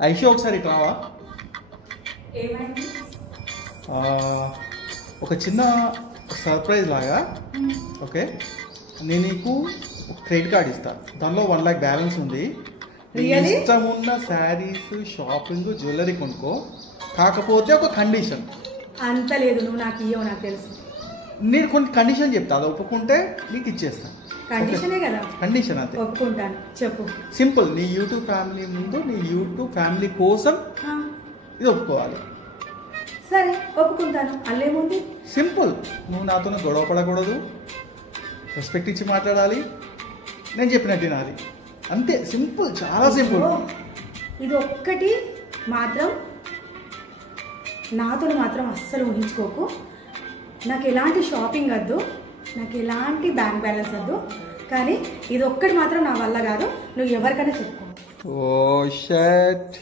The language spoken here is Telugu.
ఐషో ఒకసారి రావా? ఒక చిన్న సర్ప్రైజ్ లాగా. ఓకే, నేను నీకు క్రెడిట్ కార్డ్ ఇస్తాను, దానిలో 1 lakh బ్యాలెన్స్ ఉంది. ఇష్టం ఉన్న శారీస్, షాపింగ్, జ్యువెలరీ కొనుక్కో. కాకపోతే ఒక కండిషన్. అంత లేదు, నువ్వు నాకు ఇవ్వవు, నాకు తెలుసు. నేను కొన్ని కండిషన్ చెప్తా, అది ఒప్పుకుంటే నీకు ఇచ్చేస్తాను. కండిషనే కదా? కండిషన్ అంతే. ఒప్పుకుంటాను, చెప్పు. సింపుల్. నీ యూట్యూబ్ ఫ్యామిలీ ముందు, నీ యూట్యూబ్ ఫ్యామిలీ కోసం ఇది ఒప్పుకోవాలి. సరే ఒప్పుకుంటాను, అల్లేముంది. సింపుల్. నువ్వు నాతో గొడవ పడకూడదు, రెస్పెక్ట్ ఇచ్చి మాట్లాడాలి, నేను చెప్పినట్టు వినాలి, అంతే. సింపుల్, చాలా సింపుల్. ఇది ఒక్కటి మాత్రం నాతో మాత్రం అస్సలు ఊహించుకోకు. నాకు ఎలాంటి షాపింగ్ వద్దు, నాకు ఎలాంటి బ్యాంక్ బ్యాలెన్స్ వద్దు, కానీ ఇది ఒక్కటి మాత్రం నా వల్ల కాదు. నువ్వు ఎవరికైనా చెప్పుకో. ఓ షట్.